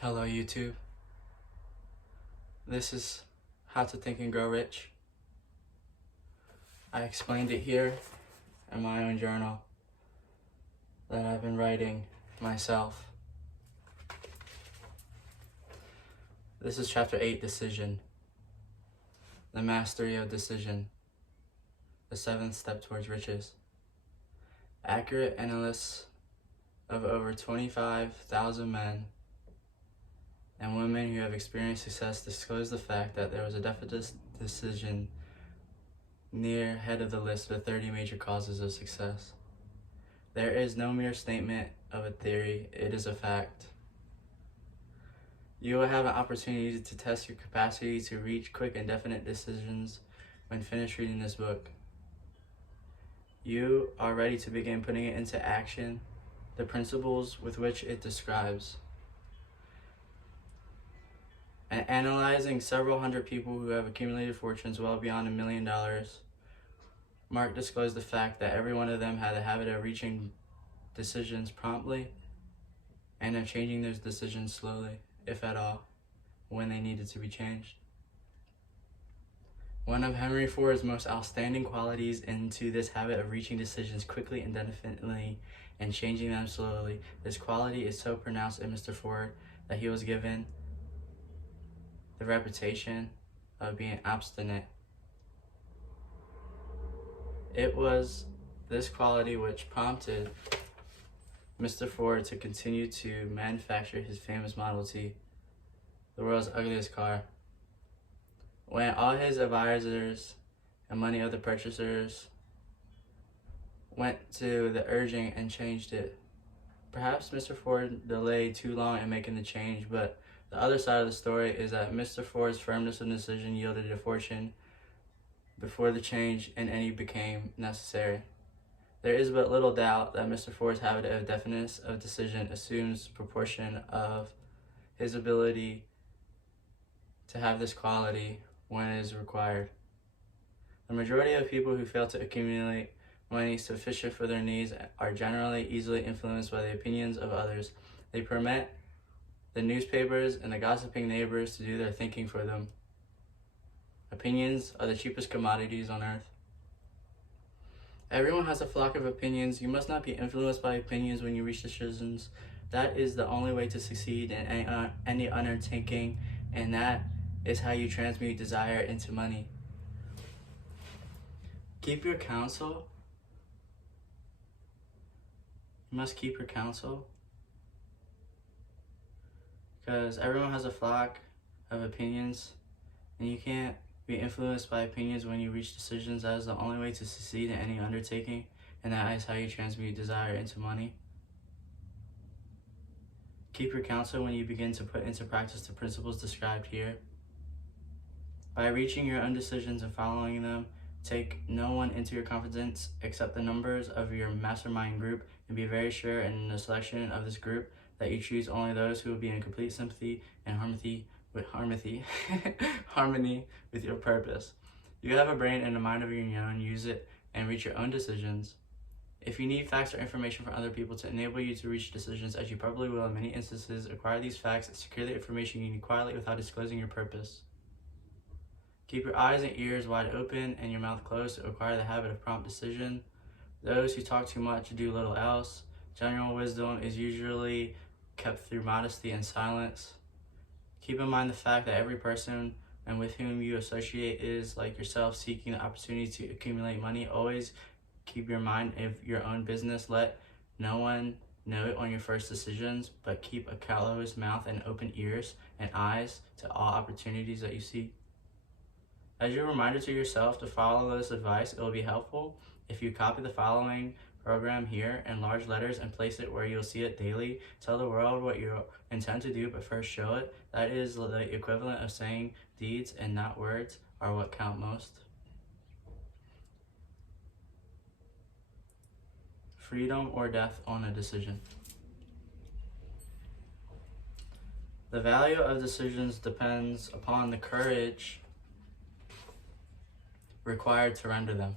Hello YouTube. This is How to Think and Grow Rich. I explained it here in my own journal that I've been writing myself. This is chapter 8, Decision. The mastery of decision. The 7th step towards riches. Accurate analysis of over 25,000 men and women who have experienced success disclose the fact that there was a definite decision near head of the list with 30 major causes of success. There is no mere statement of a theory, it is a fact. You will have an opportunity to test your capacity to reach quick and definite decisions when finished reading this book. You are ready to begin putting it into action, the principles with which it describes. And analyzing several hundred people who have accumulated fortunes well beyond $1 million, Mark disclosed the fact that every one of them had a habit of reaching decisions promptly and of changing those decisions slowly, if at all, when they needed to be changed. One of Henry Ford's most outstanding qualities into this habit of reaching decisions quickly and definitely and changing them slowly, this quality is so pronounced in Mr. Ford that he was given the reputation of being obstinate. It was this quality which prompted Mr. Ford to continue to manufacture his famous Model T, the world's ugliest car. When all his advisors and many other purchasers went to the urging and changed it. Perhaps Mr. Ford delayed too long in making the change, but the other side of the story is that Mr. Ford's firmness of decision yielded a fortune before the change in any became necessary. There is but little doubt that Mr. Ford's habit of definiteness of decision assumes proportion of his ability to have this quality when it is required. The majority of people who fail to accumulate money sufficient for their needs are generally easily influenced by the opinions of others. They permit the newspapers and the gossiping neighbors to do their thinking for them. Opinions are the cheapest commodities on earth. Everyone has a flock of opinions. You must not be influenced by opinions when you reach decisions. That is the only way to succeed in any undertaking, and that is how you transmute desire into money. Keep your counsel. You must keep your counsel, because everyone has a flock of opinions, and you can't be influenced by opinions when you reach decisions. That is the only way to succeed in any undertaking, and that is how you transmute desire into money. Keep your counsel when you begin to put into practice the principles described here. By reaching your own decisions and following them, take no one into your confidence except the members of your mastermind group, and be very sure in the selection of this group that you choose only those who will be in complete sympathy and harmony with your purpose. You have a brain and a mind of your own. Use it and reach your own decisions. If you need facts or information from other people to enable you to reach decisions, as you probably will in many instances, acquire these facts and secure the information you need quietly without disclosing your purpose. Keep your eyes and ears wide open and your mouth closed to acquire the habit of prompt decision. Those who talk too much do little else. General wisdom is usually kept through modesty and silence. Keep in mind the fact that every person and with whom you associate is, like yourself, seeking the opportunity to accumulate money. Always keep your mind of your own business. Let no one know it on your first decisions, but keep a closed mouth and open ears and eyes to all opportunities that you see. As your reminder to yourself to follow this advice, it will be helpful if you copy the following program here in large letters and place it where you'll see it daily. Tell the world what you intend to do, but first show it. That is the equivalent of saying deeds and not words are what count most. Freedom or death on a decision. The value of decisions depends upon the courage required to render them.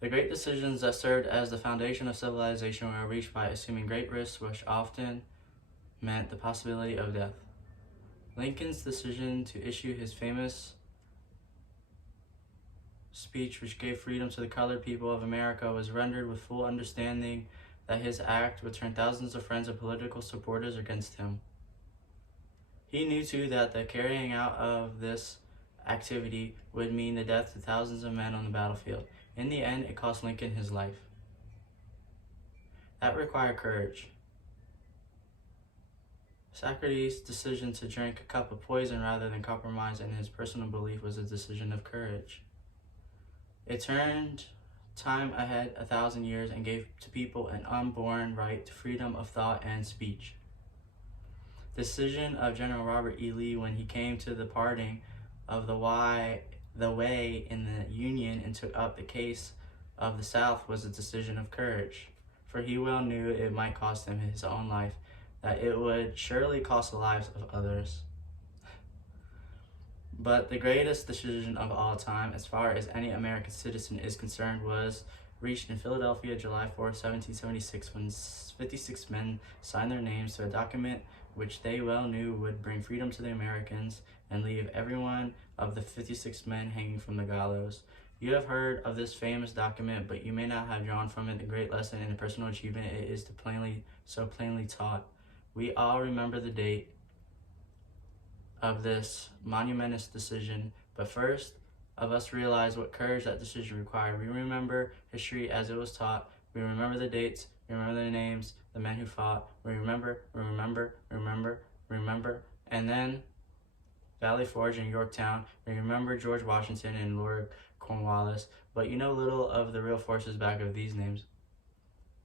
The great decisions that served as the foundation of civilization were reached by assuming great risks, which often meant the possibility of death. Lincoln's decision to issue his famous speech, which gave freedom to the colored people of America, was rendered with full understanding that his act would turn thousands of friends and political supporters against him. He knew too that the carrying out of this activity would mean the death of thousands of men on the battlefield. In the end, it cost Lincoln his life. That required courage. Socrates' decision to drink a cup of poison rather than compromise in his personal belief was a decision of courage. It turned time ahead 1,000 years and gave to people an unborn right to freedom of thought and speech. The decision of General Robert E. Lee when he came to the parting of the way in the Union and took up the case of the South was a decision of courage, for he well knew it might cost him his own life, that it would surely cost the lives of others. But the greatest decision of all time, as far as any American citizen is concerned, was reached in Philadelphia, July 4, 1776, when 56 men signed their names to a document which they well knew would bring freedom to the Americans and leave every one of the 56 men hanging from the gallows. You have heard of this famous document, but you may not have drawn from it the great lesson and the personal achievement it is so plainly taught. We all remember the date of this monumentous decision, but first of us realize what courage that decision required. We remember history as it was taught. We remember the dates. We remember the names, the men who fought. We remember, and then Valley Forge and Yorktown. We remember George Washington and Lord Cornwallis, but you know little of the real forces back of these names,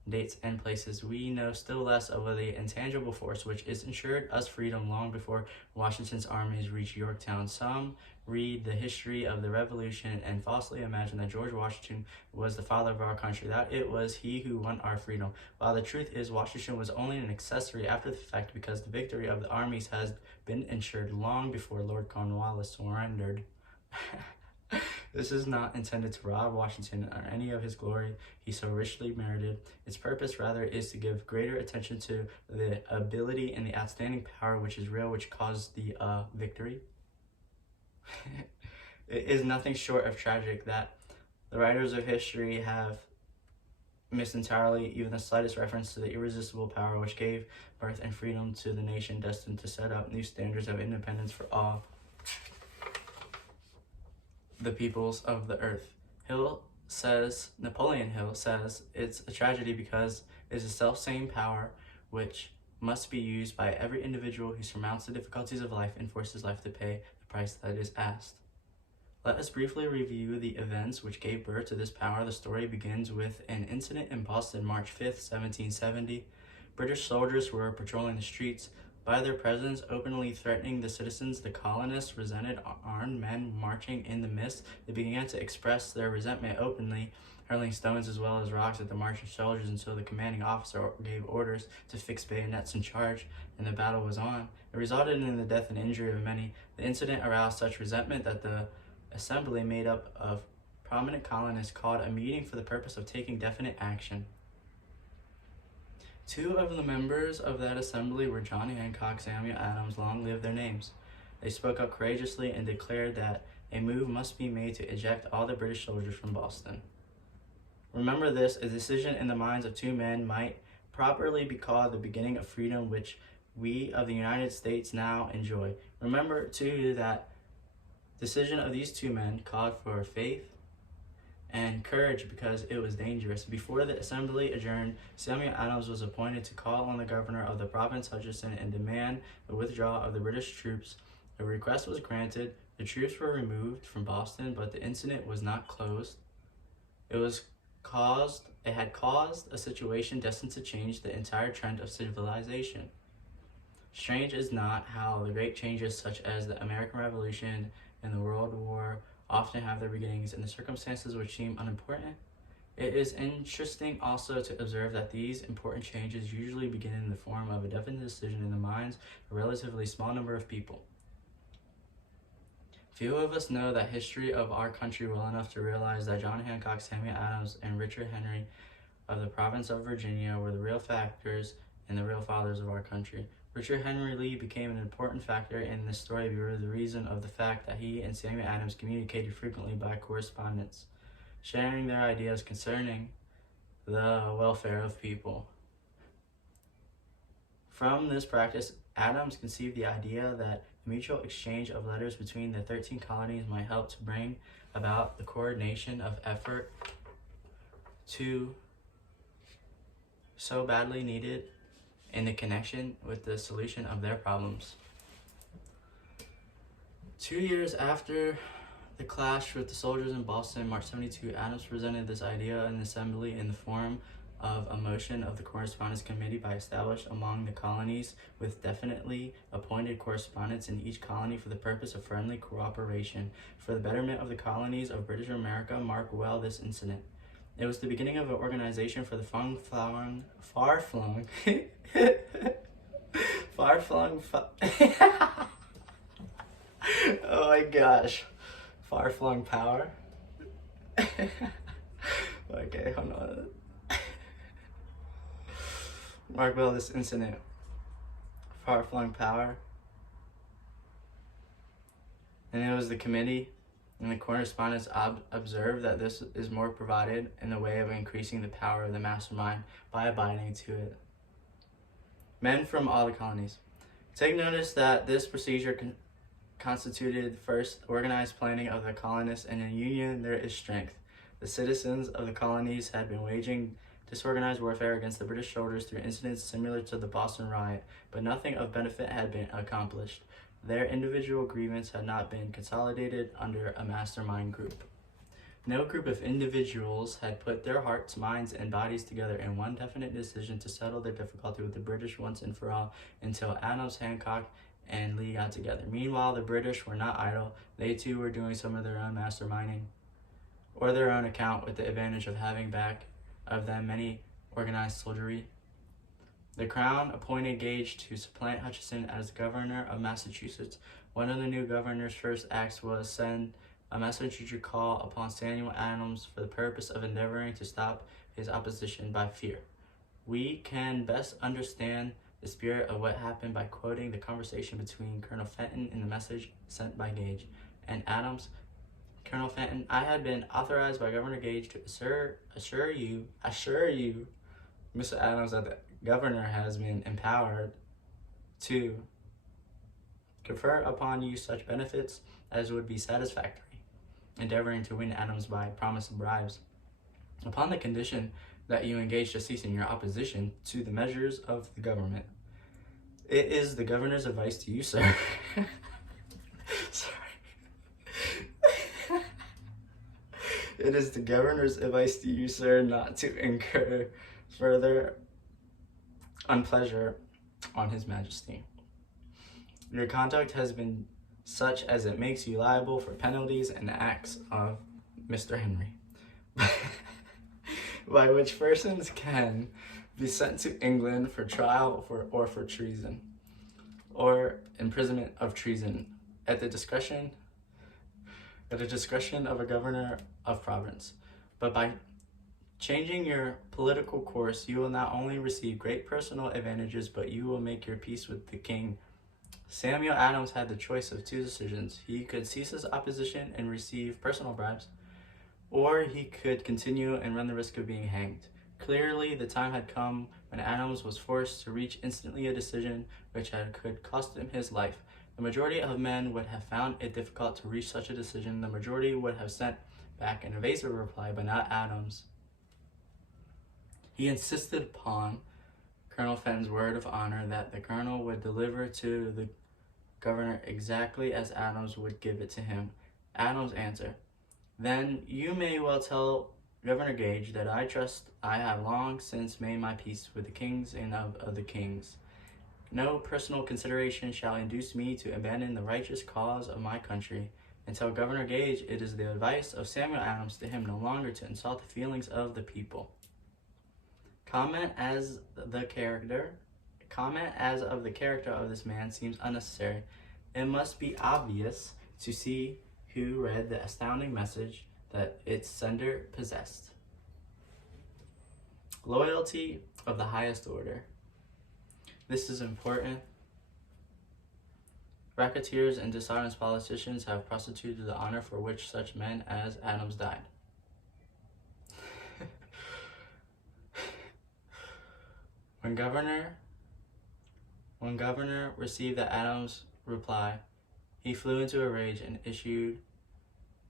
dates, and places. We know still less of the intangible force which is ensured us freedom long before Washington's armies reached Yorktown. Some read the history of the Revolution and falsely imagine that George Washington was the father of our country, that it was he who won our freedom, while the truth is Washington was only an accessory after the fact, because the victory of the armies has been ensured long before Lord Cornwallis surrendered. This is not intended to rob Washington or any of his glory he so richly merited. Its purpose rather is to give greater attention to the ability and the outstanding power which is real, which caused the victory. It is nothing short of tragic that the writers of history have missed entirely even the slightest reference to the irresistible power which gave birth and freedom to the nation destined to set up new standards of independence for all the peoples of the earth. Napoleon Hill says, it's a tragedy because it is the self-same power which must be used by every individual who surmounts the difficulties of life and forces life to pay the price that is asked. Let us briefly review the events which gave birth to this power. The story begins with an incident in Boston, March 5th, 1770. British soldiers were patrolling the streets. By their presence, openly threatening the citizens, the colonists resented armed men marching in the midst. They began to express their resentment openly, hurling stones as well as rocks at the marching soldiers until the commanding officer gave orders to fix bayonets and charge, and the battle was on. It resulted in the death and injury of many. The incident aroused such resentment that the assembly, made up of prominent colonists, called a meeting for the purpose of taking definite action. Two of the members of that assembly were John Hancock and Samuel Adams. Long live their names. They spoke up courageously and declared that a move must be made to eject all the British soldiers from Boston. Remember this, a decision in the minds of two men might properly be called the beginning of freedom which we of the United States now enjoy. Remember too that decision of these two men called for faith and courage because it was dangerous. Before the assembly adjourned, Samuel Adams was appointed to call on the governor of the province, Hutchinson, and demand the withdrawal of the British troops. The request was granted. The troops were removed from Boston, but the incident was not closed. It had caused a situation destined to change the entire trend of civilization. Strange is not how the great changes such as the American Revolution and the World War often have their beginnings in the circumstances which seem unimportant. It is interesting also to observe that these important changes usually begin in the form of a definite decision in the minds of a relatively small number of people. Few of us know the history of our country well enough to realize that John Hancock, Samuel Adams, and Richard Henry of the province of Virginia were the real factors and the real fathers of our country. Richard Henry Lee became an important factor in this story for the reason of the fact that he and Samuel Adams communicated frequently by correspondence, sharing their ideas concerning the welfare of people. From this practice, Adams conceived the idea that the mutual exchange of letters between the 13 colonies might help to bring about the coordination of effort to so badly needed in the connection with the solution of their problems. 2 years after the clash with the soldiers in Boston, March 72, Adams presented this idea in the assembly in the form of a motion of the Correspondence Committee by established among the colonies with definitely appointed correspondents in each colony for the purpose of friendly cooperation for the betterment of the colonies of British America. Mark well this incident. It was the beginning of an organization for the far-flung oh my gosh, far-flung power. Okay, hold on. Mark well this incident. Far-flung power. And it was the committee and the correspondents observed that this is more provided in the way of increasing the power of the mastermind by abiding to it. Men from all the colonies. Take notice that this procedure constituted first organized planning of the colonists, and in union there is strength. The citizens of the colonies had been waging disorganized warfare against the British soldiers through incidents similar to the Boston riot, but nothing of benefit had been accomplished. Their individual grievance had not been consolidated under a mastermind group. No group of individuals had put their hearts, minds, and bodies together in one definite decision to settle their difficulty with the British once and for all until Adams, Hancock, and Lee got together. Meanwhile, the British were not idle. They too were doing some of their own masterminding, or their own account, with the advantage of having back of them many organized soldiery. The Crown appointed Gage to supplant Hutchinson as governor of Massachusetts. One of the new governor's first acts was send a messenger to call upon Samuel Adams for the purpose of endeavoring to stop his opposition by fear. We can best understand the spirit of what happened by quoting the conversation between Colonel Fenton in the message sent by Gage and Adams. Colonel Fenton, I had been authorized by Governor Gage to assure you, Mr. Adams, that the governor has been empowered to confer upon you such benefits as would be satisfactory, endeavoring to win Adams by promise of bribes, upon the condition that you engage to cease in your opposition to the measures of the government. It is the governor's advice to you, sir. Sorry. It is the governor's advice to you, sir, not to incur further unpleasure on His Majesty. Your conduct has been such as it makes you liable for penalties and acts of Mr. Henry, by which persons can be sent to England for trial or for treason, or imprisonment of treason, at the discretion of a governor of province. But by changing your political course, you will not only receive great personal advantages, but you will make your peace with the king. Samuel Adams had the choice of two decisions. He could cease his opposition and receive personal bribes, or he could continue and run the risk of being hanged. Clearly, the time had come when Adams was forced to reach instantly a decision which could cost him his life. The majority of men would have found it difficult to reach such a decision. The majority would have sent back an evasive reply, but not Adams. He insisted upon Colonel Fenton's word of honor that the colonel would deliver to the governor exactly as Adams would give it to him. Adams answered, "Then you may well tell Governor Gage that I trust I have long since made my peace with the kings and of the kings. No personal consideration shall induce me to abandon the righteous cause of my country. And tell Governor Gage it is the advice of Samuel Adams to him no longer to insult the feelings of the people. Comment as of the character of this man seems unnecessary. It must be obvious to see who read the astounding message that its sender possessed. Loyalty of the highest order. This is important Racketeers and dishonest politicians have prostituted the honor for which such men as Adams died. When Governor received the Adams reply, he flew into a rage and issued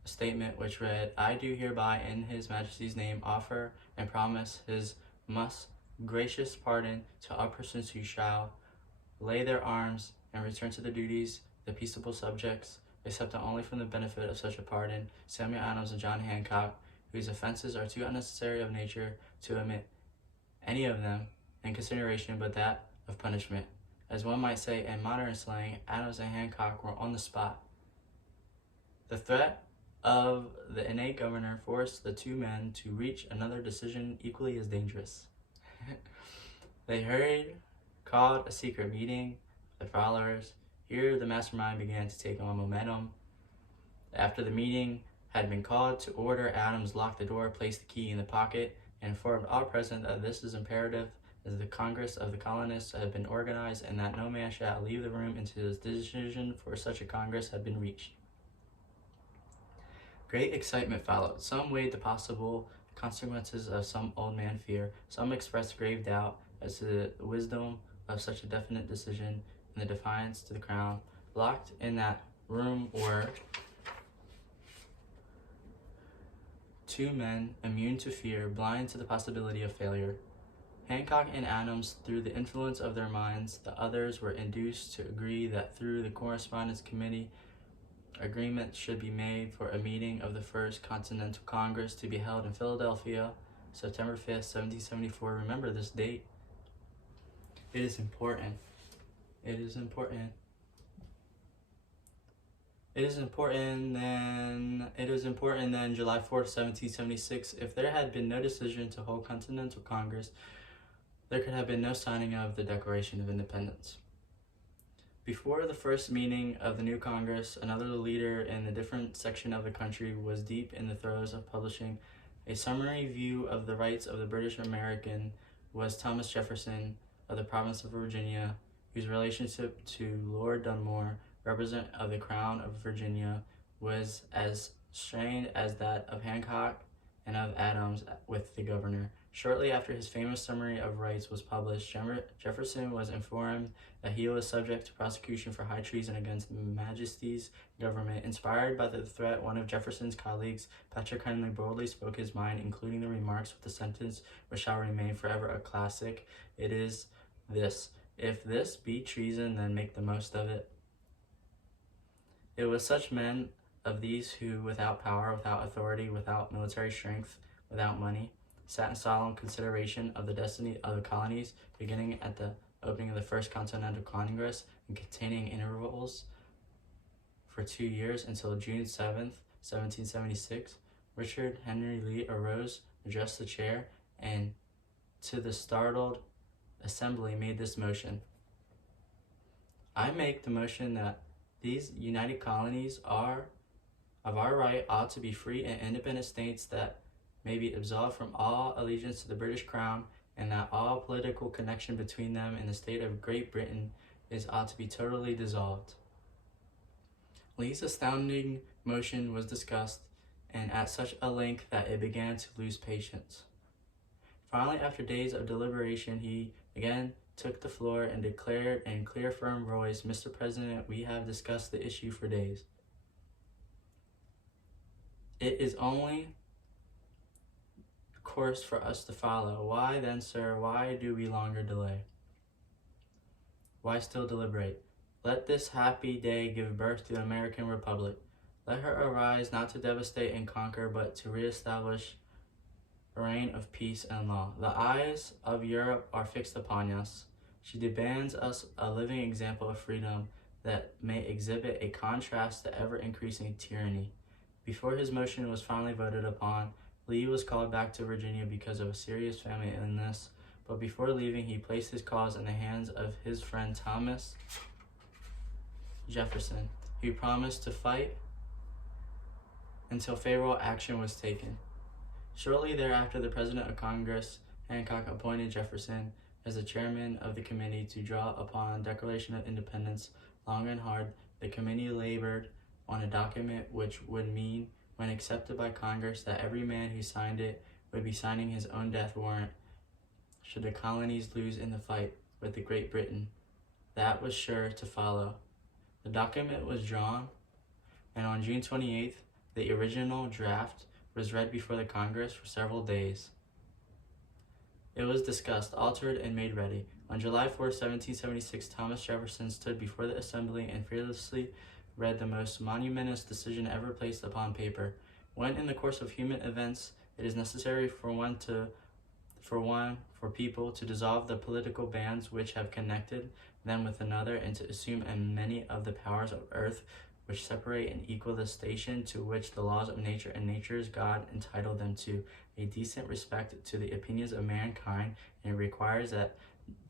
a statement which read, "I do hereby in His Majesty's name offer and promise His most gracious pardon to all persons who shall lay their arms and return to their duties, the peaceable subjects, except only from the benefit of such a pardon, Samuel Adams and John Hancock, whose offenses are too unnecessary of nature to omit any of them in consideration but that of punishment." As one might say in modern slang, Adams and Hancock were on the spot. The threat of the innate governor forced the two men to reach another decision equally as dangerous. They hurried, called a secret meeting of the followers. Here the mastermind began to take on momentum. After the meeting had been called to order, Adams locked the door, placed the key in the pocket, and informed all present that this is imperative, as the Congress of the colonists had been organized, and that no man shall leave the room until his decision for such a Congress had been reached. Great excitement followed. Some weighed the possible consequences of some old man fear. Some expressed grave doubt as to the wisdom of such a definite decision and the defiance to the crown. Locked in that room were two men immune to fear, blind to the possibility of failure. Hancock and Adams, through the influence of their minds, the others were induced to agree that through the Correspondence Committee, agreement should be made for a meeting of the First Continental Congress to be held in Philadelphia, September 5th, 1774. Remember this date. It is important. It is important. It is important then July 4th, 1776. If there had been no decision to hold Continental Congress, there could have been no signing of the Declaration of Independence. Before the first meeting of the new Congress, another leader in a different section of the country was deep in the throes of publishing a summary view of the rights of the British American. Was Thomas Jefferson of the province of Virginia, whose relationship to Lord Dunmore, representative of the Crown of Virginia, was as strained as that of Hancock and of Adams with the governor. Shortly after his famous Summary of Rights was published, Jefferson was informed that he was subject to prosecution for high treason against Majesty's government. Inspired by the threat, one of Jefferson's colleagues, Patrick Henry, boldly spoke his mind, including the remarks with the sentence which shall remain forever a classic. It is this: "If this be treason, then make the most of it." It was such men of these who, without power, without authority, without military strength, without money, sat in solemn consideration of the destiny of the colonies, beginning at the opening of the First Continental Congress and containing intervals for 2 years until June 7th, 1776. Richard Henry Lee arose, addressed the chair, and to the startled assembly made this motion: "I make the motion that these united colonies are of our right ought to be free and independent states, that may be absolved from all allegiance to the British Crown, and that all political connection between them and the state of Great Britain ought to be totally dissolved." Lee's astounding motion was discussed, and at such a length that it began to lose patience. Finally, after days of deliberation, he again took the floor and declared in clear, firm voice, "Mr. President, we have discussed the issue for days. It is only course for us to follow. Why then, sir, why do we longer delay? Why still deliberate? Let this happy day give birth to an American Republic. Let her arise not to devastate and conquer, but to reestablish a reign of peace and law. The eyes of Europe are fixed upon us. She demands us a living example of freedom that may exhibit a contrast to ever-increasing tyranny." Before his motion was finally voted upon, Lee was called back to Virginia because of a serious family illness, but before leaving, he placed his cause in the hands of his friend Thomas Jefferson, who promised to fight until favorable action was taken. Shortly thereafter, the President of Congress, Hancock, appointed Jefferson as the chairman of the committee to draw upon Declaration of Independence. Long and hard the committee labored on a document which would mean, when accepted by Congress, that every man who signed it would be signing his own death warrant should the colonies lose in the fight with the Great Britain. That was sure to follow. The document was drawn, and on June 28th, the original draft was read before the Congress for several days. It was discussed, altered, and made ready. On July 4, 1776, Thomas Jefferson stood before the Assembly and fearlessly read the most monumentous decision ever placed upon paper. When in the course of human events it is necessary for people to dissolve the political bands which have connected them with another, and to assume many of the powers of earth which separate and equal the station to which the laws of nature and nature's God entitle them to, a decent respect to the opinions of mankind, and it requires that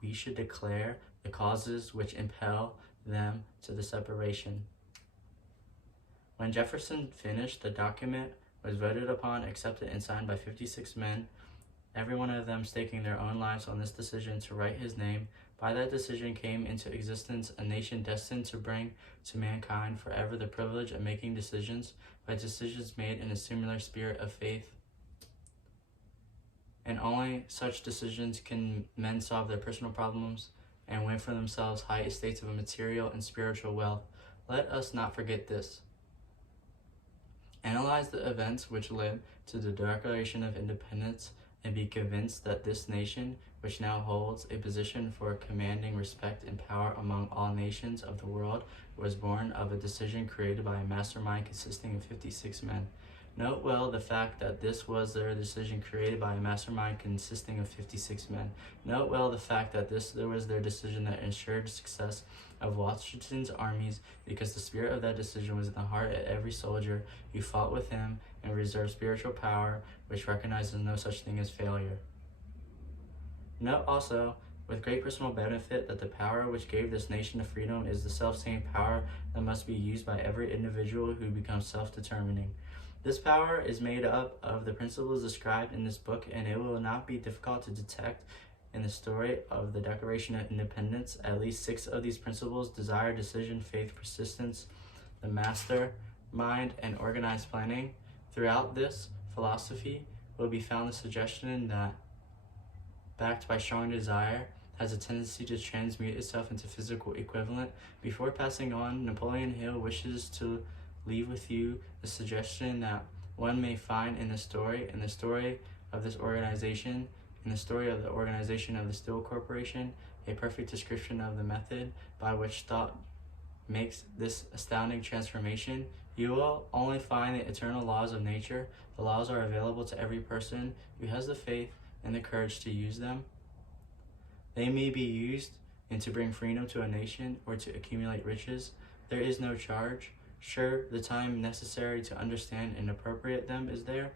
we should declare the causes which impel them to the separation. When Jefferson finished, the document was voted upon, accepted, and signed by 56 men, every one of them staking their own lives on this decision to write his name. By that decision came into existence a nation destined to bring to mankind forever the privilege of making decisions, by decisions made in a similar spirit of faith. And only such decisions can men solve their personal problems and win for themselves high estates of material and spiritual wealth. Let us not forget this. Analyze the events which led to the Declaration of Independence, and be convinced that this nation, which now holds a position for commanding respect and power among all nations of the world, was born of a decision created by a mastermind consisting of 56 men. Note well the fact that this was their decision created by a mastermind consisting of 56 men. Note well the fact that this was their decision that ensured success of Washington's armies, because the spirit of that decision was in the heart of every soldier who fought with him, and reserved spiritual power which recognizes no such thing as failure. Note also, with great personal benefit, that the power which gave this nation of freedom is the self-same power that must be used by every individual who becomes self-determining. This power is made up of the principles described in this book, and it will not be difficult to detect in the story of the Declaration of Independence. At least 6 of these principles: desire, decision, faith, persistence, the mastermind, and organized planning. Throughout this philosophy will be found the suggestion that, backed by strong desire, has a tendency to transmute itself into physical equivalent. Before passing on, Napoleon Hill wishes to leave with you the suggestion that one may find in the story of this organization, in the story of the organization of the Steel Corporation, a perfect description of the method by which thought makes this astounding transformation. You will only find the eternal laws of nature. The laws are available to every person who has the faith and the courage to use them. They may be used to bring freedom to a nation or to accumulate riches. There is no charge. Sure, the time necessary to understand and appropriate them is there,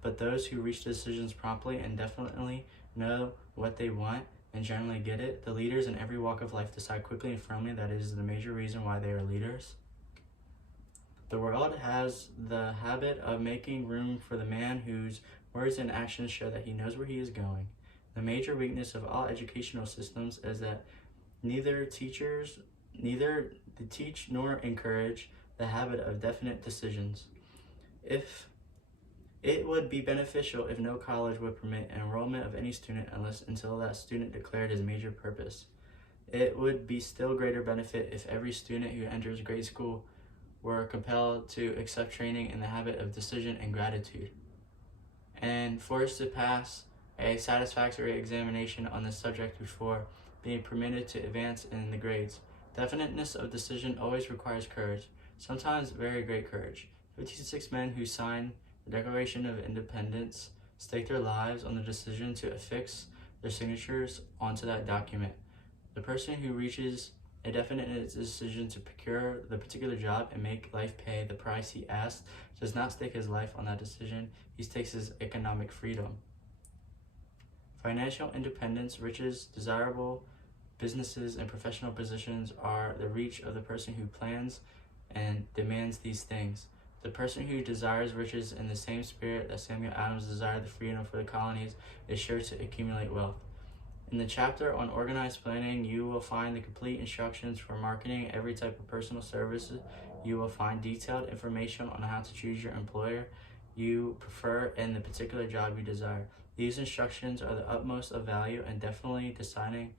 but those who reach decisions promptly and definitely know what they want and generally get it. The leaders in every walk of life decide quickly and firmly that it is the major reason why they are leaders. The world has the habit of making room for the man whose words and actions show that he knows where he is going. The major weakness of all educational systems is that neither teach nor encourage the habit of definite decisions. If it would be beneficial if no college would permit enrollment of any student until that student declared his major purpose. It would be still greater benefit if every student who enters grade school were compelled to accept training in the habit of decision and gratitude, and forced to pass a satisfactory examination on this subject before being permitted to advance in the grades. Definiteness of decision always requires courage, sometimes very great courage. 56 men who signed the Declaration of Independence staked their lives on the decision to affix their signatures onto that document. The person who reaches a definite decision to procure the particular job and make life pay the price he asks does not stake his life on that decision, he stakes his economic freedom. Financial independence, riches, desirable businesses, and professional positions are the reach of the person who plans and demands these things. The person who desires riches in the same spirit that Samuel Adams desired the freedom for the colonies is sure to accumulate wealth. In the chapter on organized planning, you will find the complete instructions for marketing every type of personal services. You will find detailed information on how to choose your employer you prefer and the particular job you desire. These instructions are the utmost of value in definitely deciding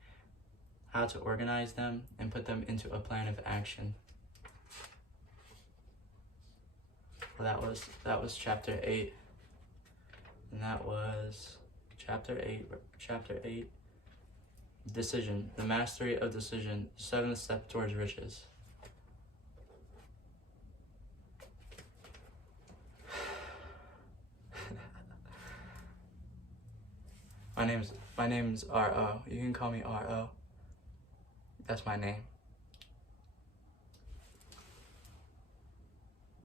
how to organize them and put them into a plan of action. Well, that was chapter 8. And that was chapter 8. Decision, the mastery of decision, 7th step towards riches. My name's R.O. You can call me R.O. That's my name.